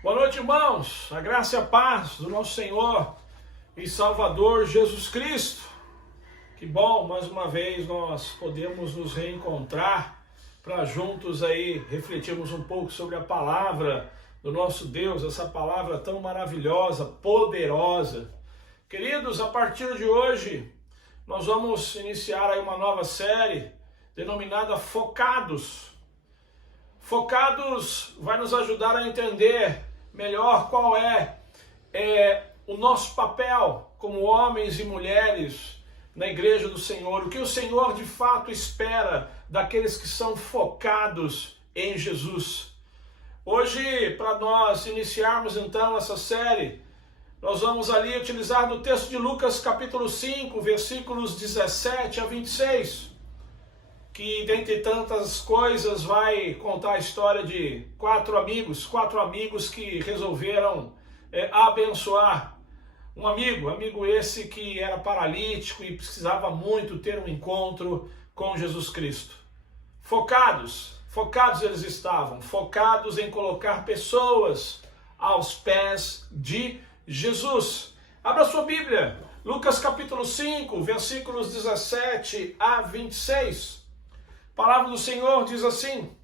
Boa noite, irmãos. A graça e a paz do nosso Senhor e Salvador Jesus Cristo. Que bom, mais uma vez nós podemos nos reencontrar para juntos aí refletirmos um pouco sobre a palavra do nosso Deus, essa palavra tão maravilhosa, poderosa. Queridos, a partir de hoje nós vamos iniciar aí uma nova série denominada Focados. Focados vai nos ajudar a entender melhor qual é o nosso papel como homens e mulheres na igreja do Senhor, o que o Senhor de fato espera daqueles que são focados em Jesus. Hoje, para nós iniciarmos então essa série, nós vamos ali utilizar do texto de Lucas capítulo 5, versículos 17 a 26, que dentre tantas coisas vai contar a história de quatro amigos que resolveram abençoar um amigo esse que era paralítico e precisava muito ter um encontro com Jesus Cristo. Focados eles estavam, focados em colocar pessoas aos pés de Jesus. Abra sua Bíblia, Lucas capítulo 5, versículos 17 a 26. A palavra do Senhor diz assim: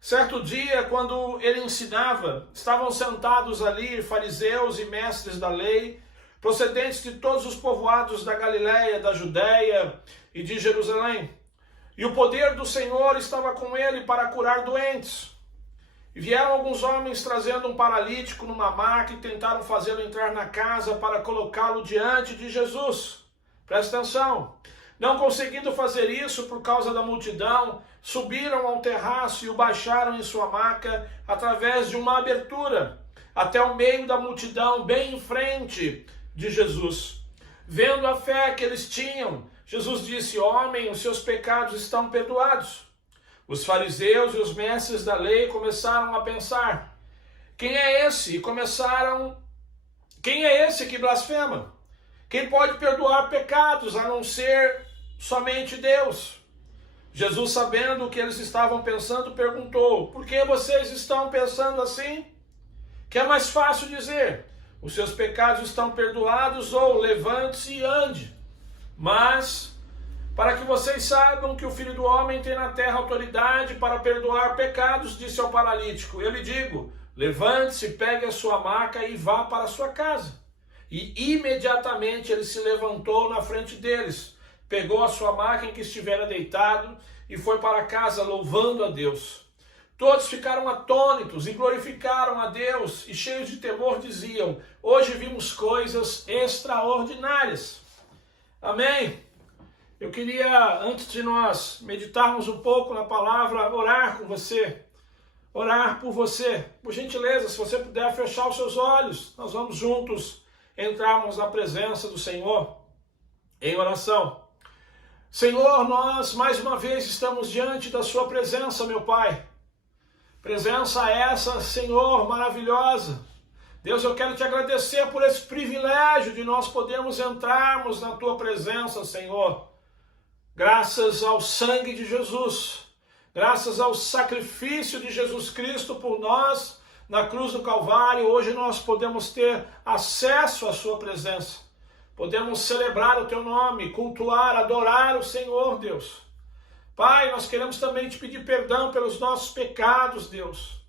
certo dia, quando ele ensinava, estavam sentados ali fariseus e mestres da lei, procedentes de todos os povoados da Galiléia, da Judéia e de Jerusalém. E o poder do Senhor estava com ele para curar doentes. E vieram alguns homens trazendo um paralítico numa maca e tentaram fazê-lo entrar na casa para colocá-lo diante de Jesus. Presta atenção. Não conseguindo fazer isso por causa da multidão, subiram ao terraço e o baixaram em sua maca através de uma abertura, até o meio da multidão, bem em frente de Jesus. Vendo a fé que eles tinham, Jesus disse: homem, os seus pecados estão perdoados. Os fariseus e os mestres da lei começaram a pensar: quem é esse? E quem é esse que blasfema? Quem pode perdoar pecados a não ser somente Deus? Jesus, sabendo o que eles estavam pensando, perguntou: por que vocês estão pensando assim? Que é mais fácil dizer: os seus pecados estão perdoados, ou levante-se e ande. Mas, para que vocês saibam que o Filho do Homem tem na terra autoridade para perdoar pecados, disse ao paralítico, eu lhe digo, levante-se, pegue a sua maca e vá para a sua casa. E imediatamente ele se levantou na frente deles, pegou a sua maca em que estivera deitado e foi para casa louvando a Deus. Todos ficaram atônitos e glorificaram a Deus e cheios de temor diziam, hoje vimos coisas extraordinárias. Amém? Eu queria, antes de nós meditarmos um pouco na palavra, orar com você, orar por você. Por gentileza, se você puder fechar os seus olhos, nós vamos juntos entrarmos na presença do Senhor em oração. Senhor, nós mais uma vez estamos diante da sua presença, meu Pai. Presença essa, Senhor, maravilhosa. Deus, eu quero te agradecer por esse privilégio de nós podermos entrarmos na tua presença, Senhor. Graças ao sangue de Jesus, graças ao sacrifício de Jesus Cristo por nós na cruz do Calvário, hoje nós podemos ter acesso à sua presença. Podemos celebrar o teu nome, cultuar, adorar o Senhor, Deus. Pai, nós queremos também te pedir perdão pelos nossos pecados, Deus.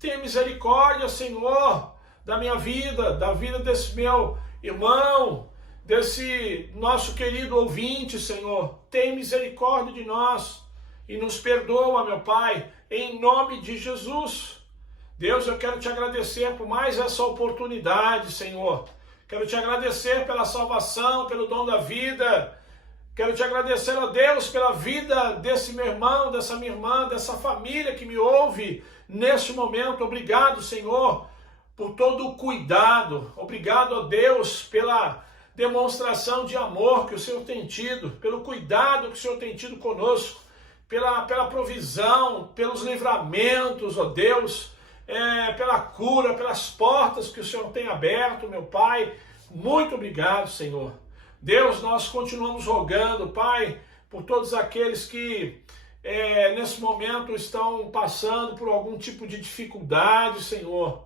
Tenha misericórdia, Senhor, da minha vida, da vida desse meu irmão, desse nosso querido ouvinte, Senhor. Tenha misericórdia de nós e nos perdoa, meu Pai, em nome de Jesus. Deus, eu quero te agradecer por mais essa oportunidade, Senhor. Quero te agradecer pela salvação, pelo dom da vida. Quero te agradecer, ó Deus, pela vida desse meu irmão, dessa minha irmã, dessa família que me ouve neste momento. Obrigado, Senhor, por todo o cuidado. Obrigado, ó Deus, pela demonstração de amor que o Senhor tem tido, pelo cuidado que o Senhor tem tido conosco, pela provisão, pelos livramentos, ó Deus, pela cura, pelas portas que o Senhor tem aberto, meu Pai. Muito obrigado, Senhor. Deus, nós continuamos rogando, Pai, por todos aqueles que nesse momento estão passando por algum tipo de dificuldade, Senhor.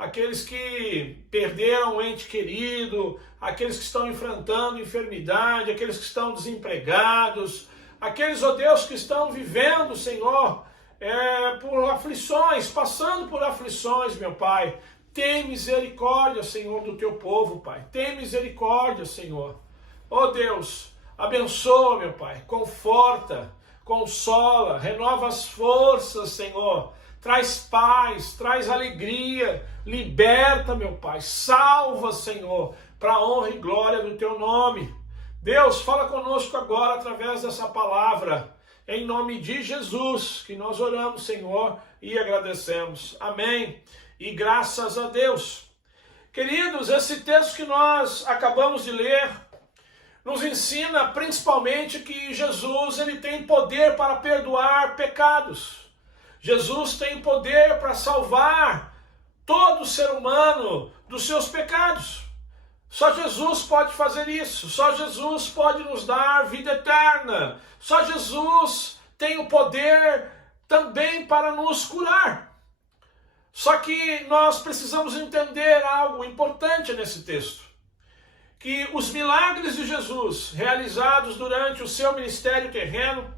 aqueles que perderam um ente querido, aqueles que estão enfrentando enfermidade, aqueles que estão desempregados, aqueles, ó Deus, que estão vivendo, Senhor, por aflições, passando por aflições, meu Pai. Tem misericórdia, Senhor, do teu povo, Pai. Tem misericórdia, Senhor. Ó Deus, abençoa, meu Pai, conforta, consola, renova as forças, Senhor. Traz paz, traz alegria, liberta, meu Pai, salva, Senhor, para a honra e glória do teu nome. Deus, fala conosco agora através dessa palavra, em nome de Jesus, que nós oramos, Senhor, e agradecemos. Amém. E graças a Deus. Queridos, esse texto que nós acabamos de ler nos ensina principalmente que Jesus ele tem poder para perdoar pecados. Jesus tem poder para salvar todo ser humano dos seus pecados. Só Jesus pode fazer isso. Só Jesus pode nos dar vida eterna. Só Jesus tem o poder também para nos curar. Só que nós precisamos entender algo importante nesse texto. Que os milagres de Jesus realizados durante o seu ministério terreno,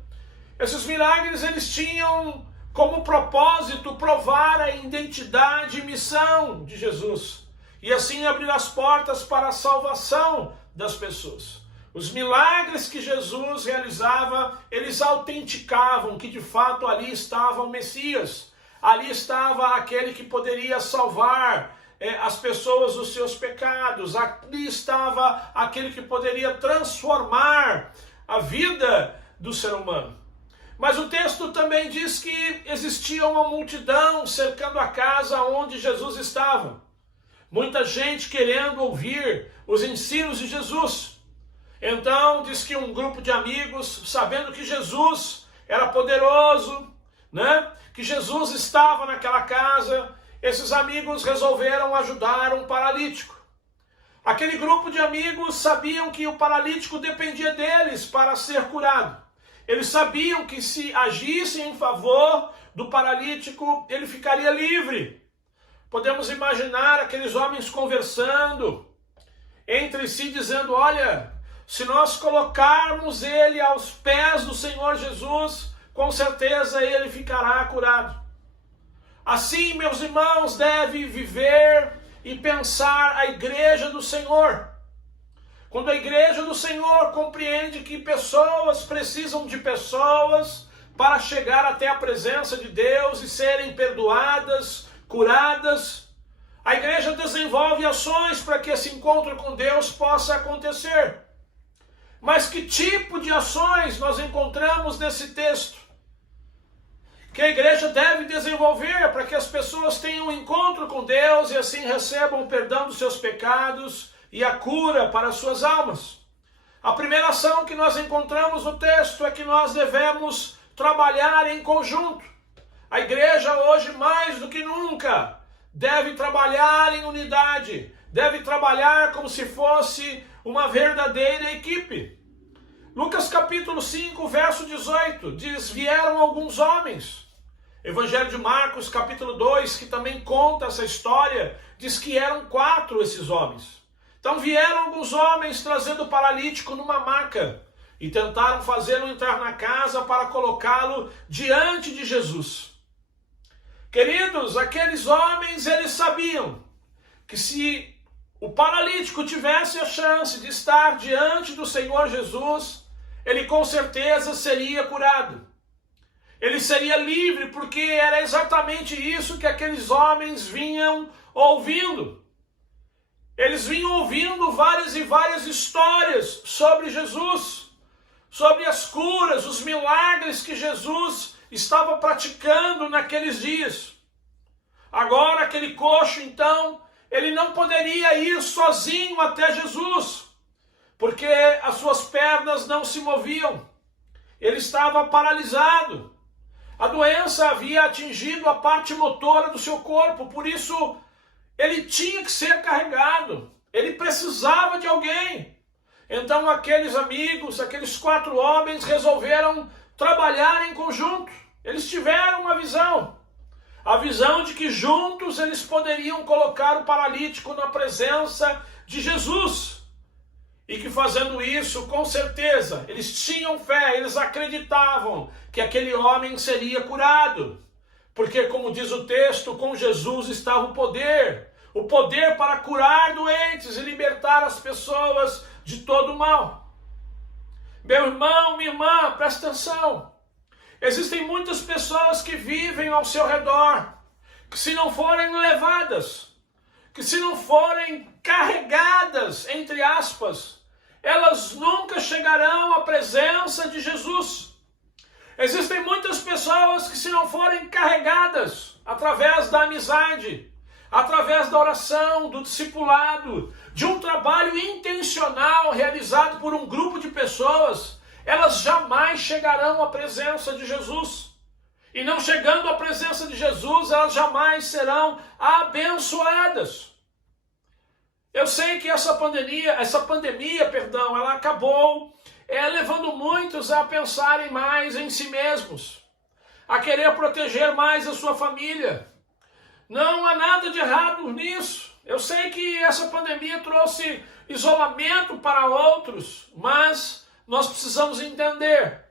esses milagres eles tinham como propósito provar a identidade e missão de Jesus, e assim abrir as portas para a salvação das pessoas. Os milagres que Jesus realizava, eles autenticavam que de fato ali estava o Messias, ali estava aquele que poderia salvar as pessoas dos seus pecados, ali estava aquele que poderia transformar a vida do ser humano. Mas o texto também diz que existia uma multidão cercando a casa onde Jesus estava. Muita gente querendo ouvir os ensinos de Jesus. Então diz que um grupo de amigos, sabendo que Jesus era poderoso, que Jesus estava naquela casa, esses amigos resolveram ajudar um paralítico. Aquele grupo de amigos sabiam que o paralítico dependia deles para ser curado. Eles sabiam que se agissem em favor do paralítico, ele ficaria livre. Podemos imaginar aqueles homens conversando entre si, dizendo, olha, se nós colocarmos ele aos pés do Senhor Jesus, com certeza ele ficará curado. Assim, meus irmãos, deve viver e pensar a igreja do Senhor. Quando a igreja do Senhor compreende que pessoas precisam de pessoas para chegar até a presença de Deus e serem perdoadas, curadas, a igreja desenvolve ações para que esse encontro com Deus possa acontecer. Mas que tipo de ações nós encontramos nesse texto? Que a igreja deve desenvolver para que as pessoas tenham um encontro com Deus e assim recebam o perdão dos seus pecados e a cura para as suas almas. A primeira ação que nós encontramos no texto é que nós devemos trabalhar em conjunto. A igreja hoje, mais do que nunca, deve trabalhar em unidade, deve trabalhar como se fosse uma verdadeira equipe. Lucas capítulo 5, verso 18, diz, vieram alguns homens. Evangelho de Marcos capítulo 2, que também conta essa história, diz que eram 4 esses homens. Então vieram alguns homens trazendo o paralítico numa maca e tentaram fazê-lo entrar na casa para colocá-lo diante de Jesus. Queridos, aqueles homens, eles sabiam que se o paralítico tivesse a chance de estar diante do Senhor Jesus, ele com certeza seria curado. Ele seria livre, porque era exatamente isso que aqueles homens vinham ouvindo. Eles vinham ouvindo várias e várias histórias sobre Jesus, sobre as curas, os milagres que Jesus estava praticando naqueles dias. Agora aquele coxo, então, ele não poderia ir sozinho até Jesus, porque as suas pernas não se moviam. Ele estava paralisado. A doença havia atingido a parte motora do seu corpo, por isso ele tinha que ser carregado. Ele precisava de alguém. Então aqueles amigos, aqueles 4 homens resolveram trabalhar em conjunto. Eles tiveram uma visão. A visão de que juntos eles poderiam colocar o paralítico na presença de Jesus. E que fazendo isso, com certeza, eles tinham fé, eles acreditavam que aquele homem seria curado. Porque, como diz o texto, com Jesus estava o poder para curar doentes e libertar as pessoas de todo o mal. Meu irmão, minha irmã, presta atenção. Existem muitas pessoas que vivem ao seu redor, que se não forem levadas, que se não forem carregadas, entre aspas, elas nunca chegarão à presença de Jesus. Existem muitas pessoas que se não forem carregadas através da amizade, através da oração, do discipulado, de um trabalho intencional realizado por um grupo de pessoas, elas jamais chegarão à presença de Jesus. E não chegando à presença de Jesus, elas jamais serão abençoadas. Eu sei que essa pandemia, ela acabou levando muitos a pensarem mais em si mesmos, a querer proteger mais a sua família. Não há nada de errado nisso. Eu sei que essa pandemia trouxe isolamento para outros, mas nós precisamos entender,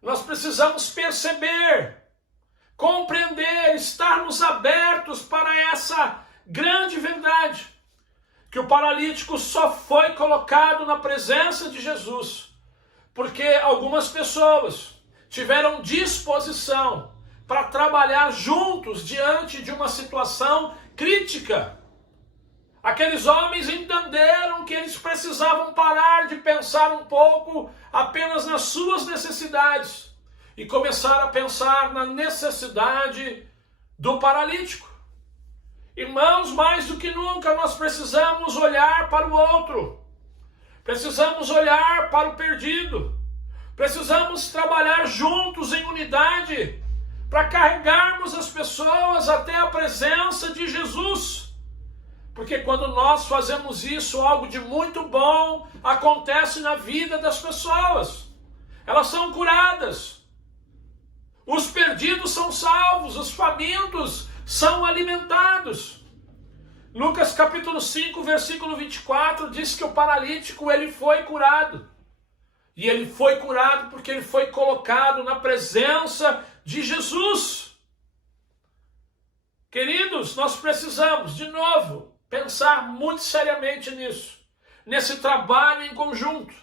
nós precisamos perceber, compreender, estarmos abertos para essa grande verdade, que o paralítico só foi colocado na presença de Jesus, porque algumas pessoas tiveram disposição para trabalhar juntos diante de uma situação crítica. Aqueles homens entenderam que eles precisavam parar de pensar um pouco apenas nas suas necessidades e começar a pensar na necessidade do paralítico. Irmãos, mais do que nunca nós precisamos olhar para o outro, precisamos olhar para o perdido, precisamos trabalhar juntos em unidade para carregarmos as pessoas até a presença de Jesus. Porque quando nós fazemos isso, algo de muito bom acontece na vida das pessoas. Elas são curadas. Os perdidos são salvos, os famintos são alimentados. Lucas capítulo 5, versículo 24 diz que o paralítico ele foi curado. E ele foi curado porque ele foi colocado na presença de Jesus. Queridos, nós precisamos, de novo, pensar muito seriamente nisso, nesse trabalho em conjunto,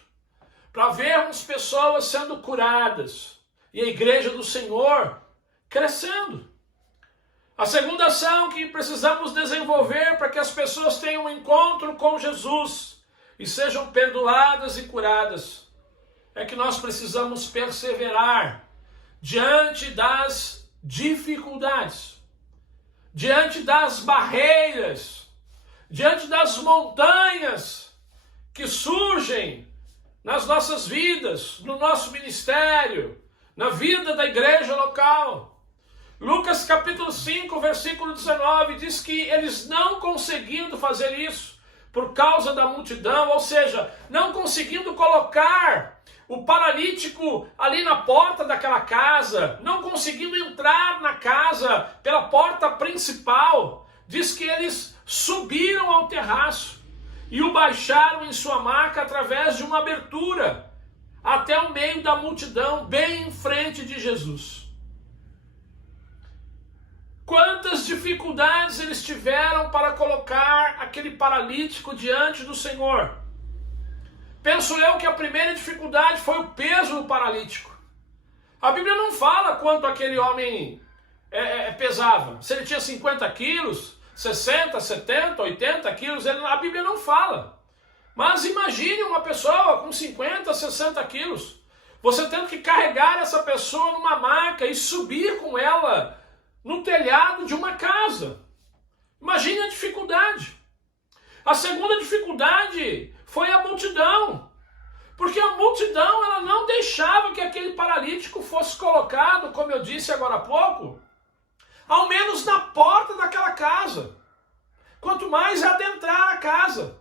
para vermos pessoas sendo curadas e a igreja do Senhor crescendo. A segunda ação que precisamos desenvolver para que as pessoas tenham um encontro com Jesus e sejam perdoadas e curadas é que nós precisamos perseverar diante das dificuldades, diante das barreiras, diante das montanhas que surgem nas nossas vidas, no nosso ministério, na vida da igreja local. Lucas capítulo 5, versículo 19, diz que eles não conseguindo fazer isso por causa da multidão, ou seja, não conseguindo colocar o paralítico ali na porta daquela casa, não conseguindo entrar na casa pela porta principal, diz que eles subiram ao terraço e o baixaram em sua maca através de uma abertura até o meio da multidão, bem em frente de Jesus. Quantas dificuldades eles tiveram para colocar aquele paralítico diante do Senhor. Penso eu que a primeira dificuldade foi o peso do paralítico. A Bíblia não fala quanto aquele homem pesava. Se ele tinha 50 quilos, 60, 70, 80 quilos, a Bíblia não fala. Mas imagine uma pessoa com 50, 60 quilos. Você tendo que carregar essa pessoa numa maca e subir com ela no telhado de uma casa. Imagine a dificuldade. A segunda dificuldade foi a multidão. Porque a multidão ela não deixava que aquele paralítico fosse colocado, como eu disse agora há pouco, ao menos na porta daquela casa. Quanto mais adentrar a casa.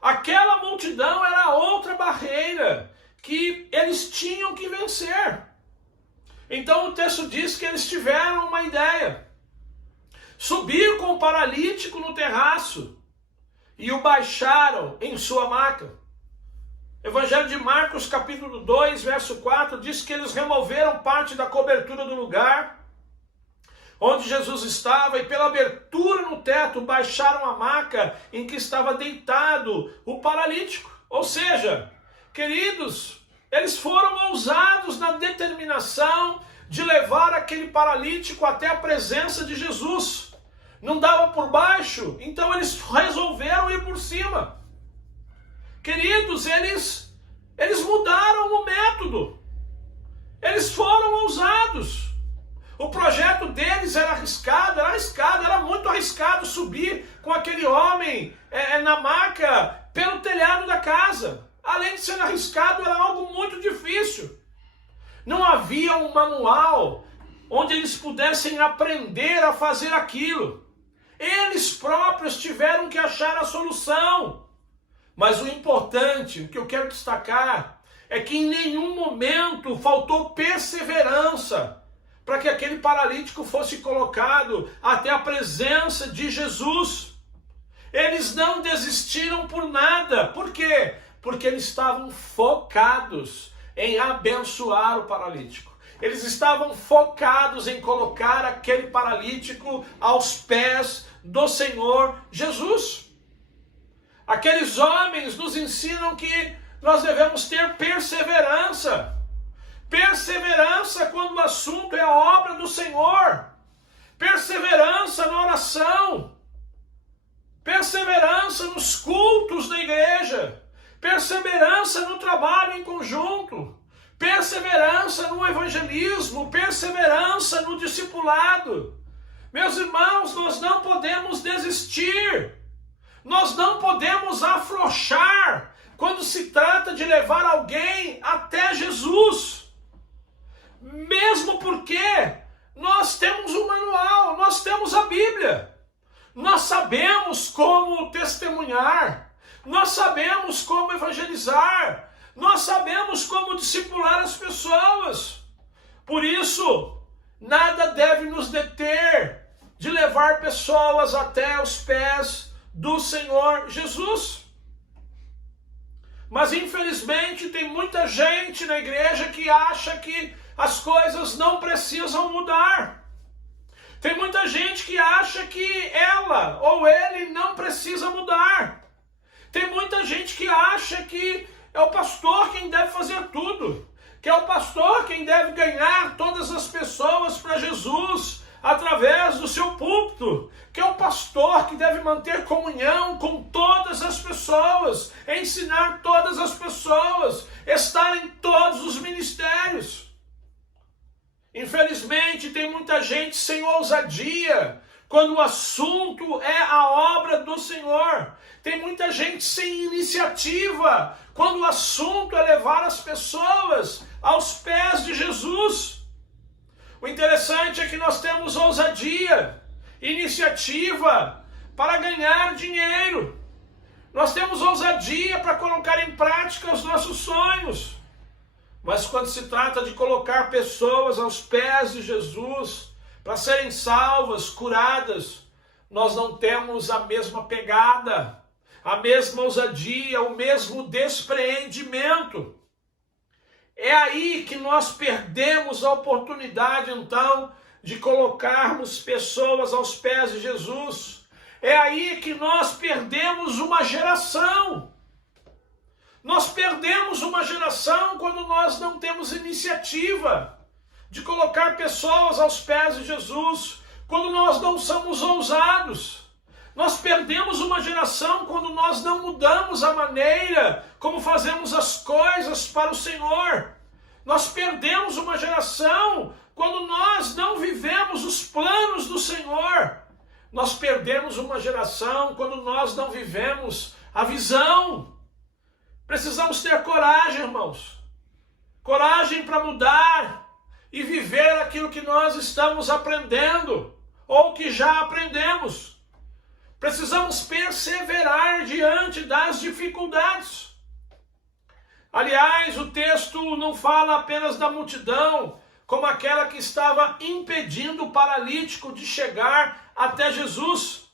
Aquela multidão era outra barreira que eles tinham que vencer. Então o texto diz que eles tiveram uma ideia. subir com o paralítico no terraço e o baixaram em sua maca. Evangelho de Marcos, capítulo 2, verso 4, diz que eles removeram parte da cobertura do lugar onde Jesus estava e pela abertura no teto baixaram a maca em que estava deitado o paralítico. Ou seja, queridos, eles foram ousados na determinação de levar aquele paralítico até a presença de Jesus. Não dava por baixo, então eles resolveram ir por cima. Queridos, eles mudaram o método. Eles foram ousados. O projeto deles era arriscado, era muito arriscado subir com aquele homem na maca pelo telhado da casa. Além de ser arriscado, era algo muito difícil. Não havia um manual onde eles pudessem aprender a fazer aquilo. Eles próprios tiveram que achar a solução. Mas o importante, o que eu quero destacar, é que em nenhum momento faltou perseverança para que aquele paralítico fosse colocado até a presença de Jesus. Eles não desistiram por nada. Por quê? Porque eles estavam focados em abençoar o paralítico. Eles estavam focados em colocar aquele paralítico aos pés do Senhor Jesus. Aqueles homens nos ensinam que nós devemos ter perseverança. Perseverança quando o assunto é a obra do Senhor. Perseverança na oração. Perseverança nos cultos da igreja. Perseverança no trabalho em conjunto. Perseverança no evangelismo. Perseverança no discipulado. Meus irmãos, nós não podemos desistir. Nós não podemos afrouxar quando se trata de levar alguém até Jesus. Mesmo porque nós temos um manual, nós temos a Bíblia. Nós sabemos como testemunhar, nós sabemos como evangelizar, nós sabemos como discipular as pessoas. Por isso, nada deve nos deter de levar pessoas até os pés do Senhor Jesus. Mas infelizmente tem muita gente na igreja que acha que as coisas não precisam mudar. Tem muita gente que acha que ela ou ele não precisa mudar. Tem muita gente que acha que é o pastor quem deve fazer tudo, que é o pastor quem deve ganhar todas as pessoas para Jesus através do seu púlpito, que é o pastor que deve manter comunhão com todas as pessoas, ensinar todas as pessoas, estar em todos os ministérios. Infelizmente, tem muita gente sem ousadia quando o assunto é a obra do Senhor. Tem muita gente sem iniciativa quando o assunto é levar as pessoas aos pés de Jesus. O interessante é que nós temos ousadia, iniciativa para ganhar dinheiro. Nós temos ousadia para colocar em prática os nossos sonhos. Mas quando se trata de colocar pessoas aos pés de Jesus, para serem salvas, curadas, nós não temos a mesma pegada, a mesma ousadia, o mesmo despreendimento. É aí que nós perdemos a oportunidade, então, de colocarmos pessoas aos pés de Jesus. É aí que nós perdemos uma geração. Nós perdemos uma geração quando nós não temos iniciativa de colocar pessoas aos pés de Jesus, quando nós não somos ousados. Nós perdemos uma geração quando nós não mudamos a maneira como fazemos as coisas para o Senhor. Nós perdemos uma geração quando nós não vivemos os planos do Senhor. Nós perdemos uma geração quando nós não vivemos a visão. Precisamos ter coragem, irmãos. Coragem para mudar e viver aquilo que nós estamos aprendendo ou que já aprendemos. Precisamos perseverar diante das dificuldades. Aliás, o texto não fala apenas da multidão, como aquela que estava impedindo o paralítico de chegar até Jesus.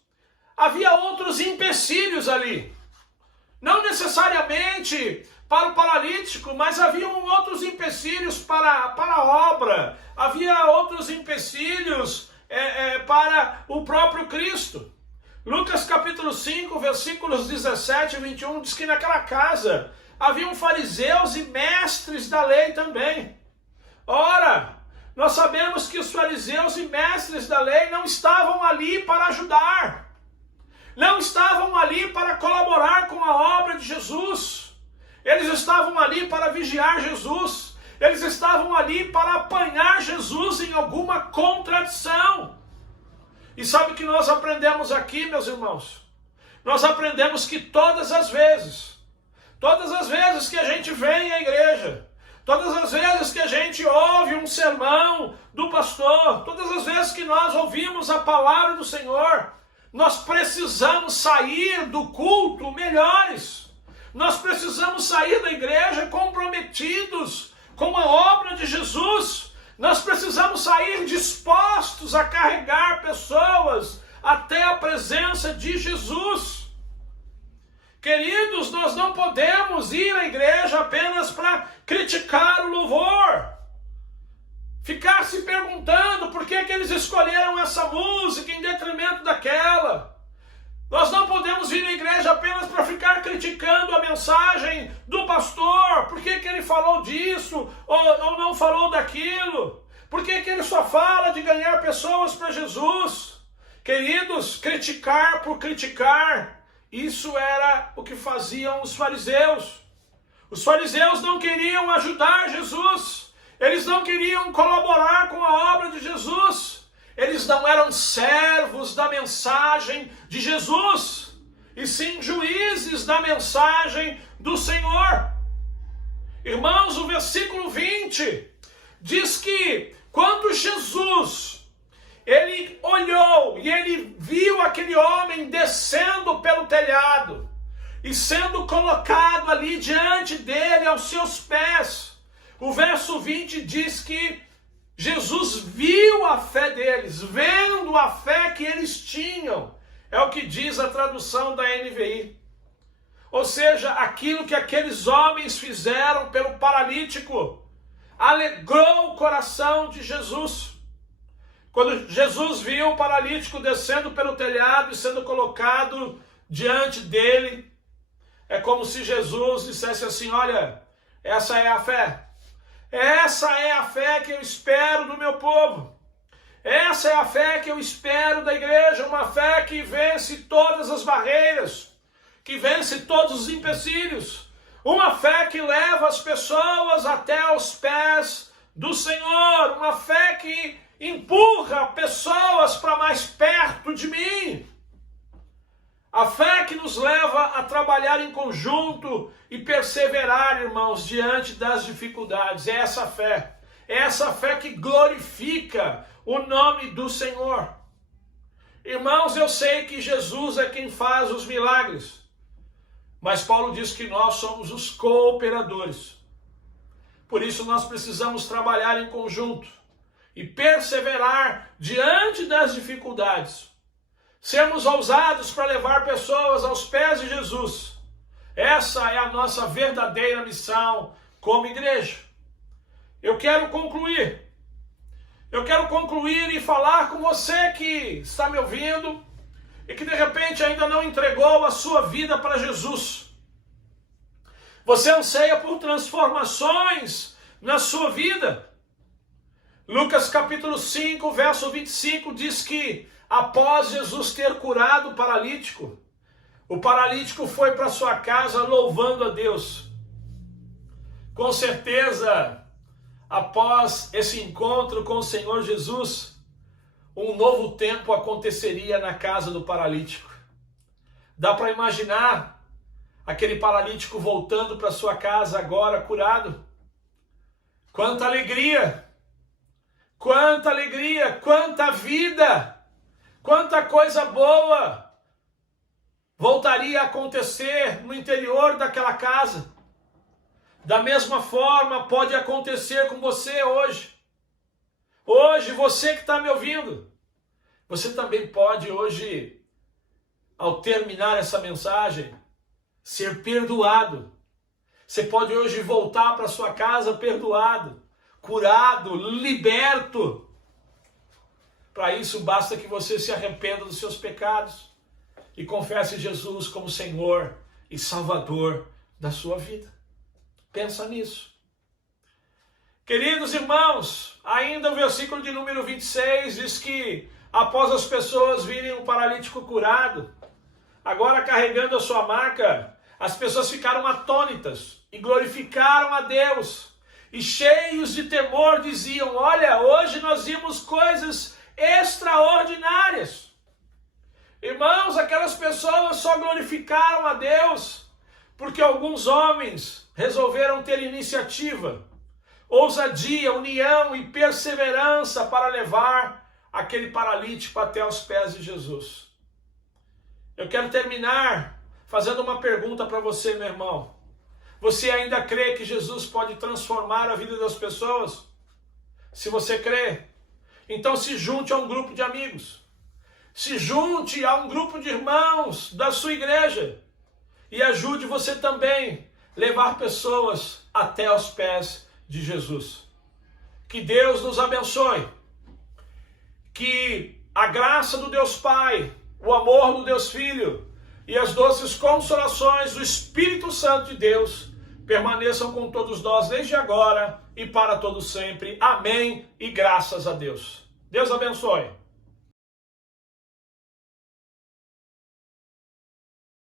Havia outros empecilhos ali. Não necessariamente para o paralítico, mas haviam outros empecilhos para a obra. Havia outros empecilhos para o próprio Cristo. Lucas capítulo 5, versículos 17 e 21, diz que naquela casa haviam fariseus e mestres da lei também. Ora, nós sabemos que os fariseus e mestres da lei não estavam ali para ajudar. Não estavam ali para colaborar com a obra de Jesus. Eles estavam ali para vigiar Jesus. Eles estavam ali para apanhar Jesus em alguma contradição. E sabe o que nós aprendemos aqui, meus irmãos? Nós aprendemos que todas as vezes que a gente vem à igreja, todas as vezes que a gente ouve um sermão do pastor, todas as vezes que nós ouvimos a palavra do Senhor, nós precisamos sair do culto melhores. Nós precisamos sair da igreja comprometidos com a obra de Jesus. Nós precisamos sair dispostos a carregar pessoas até a presença de Jesus. Queridos, nós não podemos ir à igreja apenas para criticar o louvor. Ficar se perguntando por que eles escolheram essa música em detrimento daquela. Nós não podemos vir à igreja apenas para ficar criticando a mensagem do pastor. Por que ele falou disso ou não falou daquilo? Por que ele só fala de ganhar pessoas para Jesus? Queridos, criticar por criticar, isso era o que faziam os fariseus. Os fariseus não queriam ajudar Jesus. Eles não queriam colaborar com a obra de Jesus. Eles não eram servos da mensagem de Jesus, e sim juízes da mensagem do Senhor. Irmãos, o versículo 20 diz que quando Jesus, ele olhou e ele viu aquele homem descendo pelo telhado e sendo colocado ali diante dele, aos seus pés, o verso 20 diz que Jesus viu a fé deles, vendo a fé que eles tinham. É o que diz a tradução da NVI. Ou seja, aquilo que aqueles homens fizeram pelo paralítico alegrou o coração de Jesus. Quando Jesus viu o paralítico descendo pelo telhado e sendo colocado diante dele, é como se Jesus dissesse assim: olha, essa é a fé. Essa é a fé que eu espero do meu povo. Essa é a fé que eu espero da igreja, uma fé que vence todas as barreiras, que vence todos os empecilhos, uma fé que leva as pessoas até aos pés do Senhor, uma fé que empurra pessoas para mais perto de mim. A fé que nos leva a trabalhar em conjunto e perseverar, irmãos, diante das dificuldades. É essa fé que glorifica o nome do Senhor. Irmãos, eu sei que Jesus é quem faz os milagres, mas Paulo diz que nós somos os cooperadores. Por isso nós precisamos trabalhar em conjunto e perseverar diante das dificuldades. Sermos ousados para levar pessoas aos pés de Jesus. Essa é a nossa verdadeira missão como igreja. Eu quero concluir e falar com você que está me ouvindo e que de repente ainda não entregou a sua vida para Jesus. Você anseia por transformações na sua vida. Lucas capítulo 5, verso 25 diz que após Jesus ter curado o paralítico foi para sua casa louvando a Deus. Com certeza, após esse encontro com o Senhor Jesus, um novo tempo aconteceria na casa do paralítico. Dá para imaginar aquele paralítico voltando para sua casa agora curado? Quanta alegria! Quanta alegria! Quanta vida! Quanta coisa boa voltaria a acontecer no interior daquela casa. Da mesma forma pode acontecer com você hoje. Hoje, você que está me ouvindo, Você também pode hoje, ao terminar essa mensagem, ser perdoado. Você pode hoje voltar para sua casa perdoado, curado, liberto. Para isso basta que você se arrependa dos seus pecados e confesse Jesus como Senhor e Salvador da sua vida. Pensa nisso. Queridos irmãos, ainda o versículo de número 26 diz que após as pessoas virem um paralítico curado, agora carregando a sua maca, as pessoas ficaram atônitas e glorificaram a Deus. E cheios de temor diziam: olha, hoje nós vimos coisas extraordinárias. Irmãos, aquelas pessoas só glorificaram a Deus porque alguns homens resolveram ter iniciativa, ousadia, união e perseverança para levar aquele paralítico até os pés de Jesus. Eu quero terminar fazendo uma pergunta para você, meu irmão. Você ainda crê que Jesus pode transformar a vida das pessoas? Se você crê, então se junte a um grupo de amigos. Se junte a um grupo de irmãos da sua igreja. E ajude você também a levar pessoas até os pés de Jesus. Que Deus nos abençoe. Que a graça do Deus Pai, o amor do Deus Filho e as doces consolações do Espírito Santo de Deus permaneçam com todos nós desde agora e para todo sempre. Amém e graças a Deus. Deus abençoe.